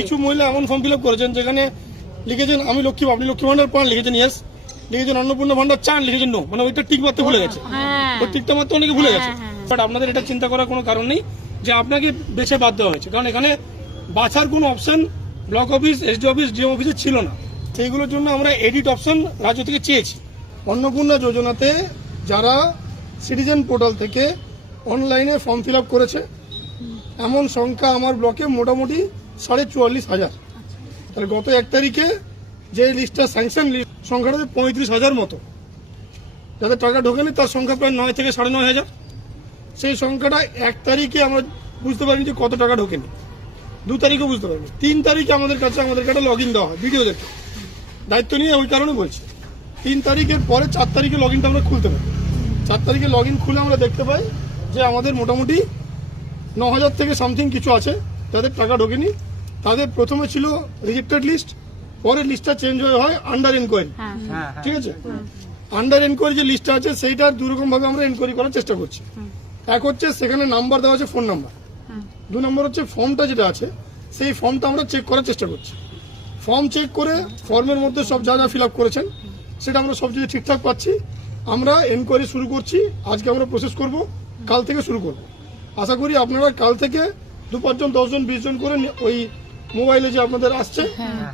কিছু মহিলা এমন ফর্ম ফিল আপ করেছেন যেখানে লিখেছেন আমি লক্ষ্মী আপনি লক্ষ্মী ভান্ডার পান, লিখেছেন ইয়েস, লিখেছেন অন্নপূর্ণা ভান্ডার চান, লিখেছেন নো, মানে ওইটা টিক মারতে ভুলে গেছে, ওই টিকটা মারতে অনেকে ভুলে গেছে। বাট আপনাদের এটা চিন্তা করার কোনো কারণ নেই যে আপনাকে বেছে বাদ দেওয়া হয়েছে, কারণ এখানে বাছার কোনো option block office, SD office, DM অফিসে ছিল না। সেইগুলোর জন্য আমরা এডিট অপশন রাজ্য থেকে চেয়েছি। অন্নপূর্ণা যোজনাতে যারা সিটিজেন পোর্টাল থেকে অনলাইনে ফর্ম ফিল আপ করেছে এমন সংখ্যা আমার ব্লকে মোটামুটি 44,500। তাহলে গত 1 তারিখে যে লিস্টটা স্যাংশন লিস্ট সংখ্যাটা 35,000 মতো, যাদের টাকা ঢোকেনি তার সংখ্যা প্রায় 9 থেকে 9,500। সেই সংখ্যাটা 1 তারিখে আমরা বুঝতে পারিনি যে কত টাকা ঢোকেনি, 2 তারিখে বুঝতে পারিনি, 3 তারিখে আমাদের কাছে একটা লগ ইন দেওয়া হয় ভিডিও দেখে, দায়িত্ব নিয়ে ওই কারণে বলছি। 3 তারিখের পরে 4 তারিখে লগ ইনটা আমরা খুলতে পারি। 4 তারিখে লগ ইন খুলে আমরা দেখতে পাই যে আমাদের মোটামুটি 9,000 থেকে সামথিং কিছু আছে যাদের টাকা ঢোকেনি। তাদের প্রথমে ছিল রিজেক্টেড লিস্ট, পরের লিস্টটা চেঞ্জ হয়ে হয় আন্ডার এনকোয়ারি। ঠিক আছে, আন্ডার এনকোয়ারি যে লিস্টটা আছে সেইটার 2 রকম ভাবে আমরা এনকোয়ারি করার চেষ্টা করছি। এক হচ্ছে সেখানে নাম্বার দেওয়া আছে, ফোন নাম্বার। 2 নম্বর হচ্ছে ফর্মটা যেটা আছে সেই ফর্মটা আমরা চেক করার চেষ্টা করছি। ফর্ম চেক করে ফর্মের মধ্যে সব যা যা ফিল আপ করেছেন সেটা আমরা সব যদি ঠিকঠাক পাচ্ছি আমরা এনকোয়ারি শুরু করছি। আজকে আমরা প্রসেস করব, কাল থেকে শুরু করব। আশা করি আপনারা কাল থেকে 2-5 জন 10 জন 20 জন করে ওই মোবাইলে যে আপনাদের আসছে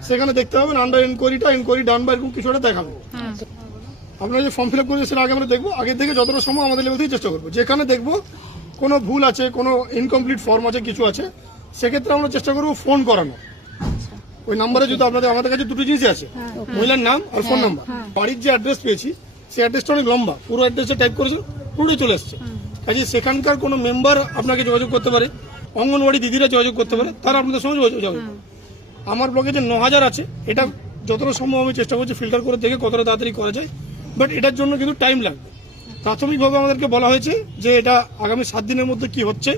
সেখানে দেখতে পাবেন আন্ডার এনকোয়ারি ডান বা এরকম কিছু একটা দেখাবে। আপনারা যে ফর্ম ফিল আপ করেছেন সেটা আগে আমরা দেখবো, আগে থেকে যতটা সম্ভব আমাদের লেভেল থেকে চেষ্টা করবো। যেখানে দেখবো কোনো ভুল আছে, কোনো ইনকমপ্লিট ফর্ম আছে, কিছু আছে, সেক্ষেত্রে আমরা চেষ্টা করবো ফোন করানো। ওই নাম্বারে যদি আমাদের কাছে 2টো জিনিসই আছে, মহিলার নাম আর ফোন নাম্বার। বাড়ির যে অ্যাড্রেস পেয়েছি সেই অ্যাড্রেসটা অনেক লম্বা, পুরো অ্যাড্রেসটা টাইপ করেছে, পুরোটাই চলে এসছে। কাজে সেখানকার কোনো মেম্বার আপনাকে যোগাযোগ করতে পারে, অঙ্গনওয়াড়ি দিদিরা যোগাযোগ করতে পারে, তারা আপনাদের সঙ্গে যোগাযোগ। আমার ব্লকে যে 9,000 আছে এটা যতটা সম্ভব আমি চেষ্টা করছি ফিল্টার করে দেখে কতটা তাড়াতাড়ি করা যায়, বাট এটার জন্য কিন্তু টাইম লাগবে। প্রাথমিকভাবে আমাদেরকে বলা হয়েছে যে এটা আগামী 7 দিনের মধ্যে কি হচ্ছে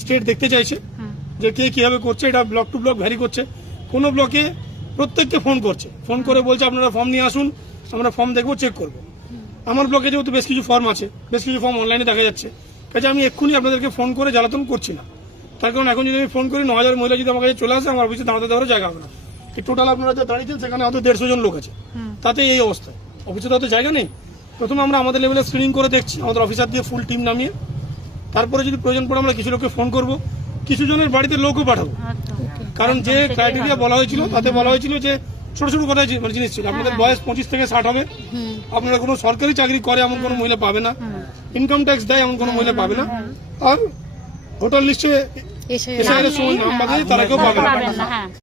স্টেট দেখতে চাইছে, যে কে কিভাবে করছে। এটা ব্লক টু ব্লক ভ্যারি করছে। কোনো ব্লকে প্রত্যেককে ফোন করছে, ফোন করে বলছে আপনারা ফর্ম নিয়ে আসুন, আমরা ফর্ম দেখবো, চেক করবো। আমার ব্লকে যেহেতু বেশ কিছু ফর্ম আছে, বেশ কিছু ফর্ম অনলাইনে দেখা যাচ্ছে, কাজে আমি এক্ষুনি আপনাদেরকে ফোন করে জ্বালাতন করছি না। তার কারণ এখন যদি আমি ফোন করি 9,000 মহিলা যদি আমার কাছে চলে আসে আমার অফিসে দাঁড়াতে দেওয়ার জায়গা হবে না। টোটাল আপনারা যা দাঁড়িয়েছেন সেখানে হয়তো 150 জন লোক আছে, তাতে এই অবস্থায় অফিসে তো হয়তো জায়গা নেই। প্রথমে আমরা আমাদের লেভেলে স্ক্রিনিং করে দেখছি আমাদের অফিসার দিয়ে ফুল টিম নামিয়ে, তারপরে যদি প্রয়োজন পড়ে আমরা কিছু লোককে ফোন করব, কিছু জনের বাড়িতে লোকও পাঠাবো। কারণ যে ক্রাইটেরিয়া বলা হয়েছিল তাতে বলা হয়েছিল যে ছোট ছোট কথা জিনিস ছিল, আপনাদের বয়স 25 থেকে 60 হবে, আপনারা কোনো সরকারি চাকরি করে এমন কোনো মহিলা পাবে না, ইনকাম ট্যাক্স দেয় এমন কোনো মহিলা পাবে না, আর ভোটার লিস্টে এসে নাম বাদে তারা কেউ পাবে না।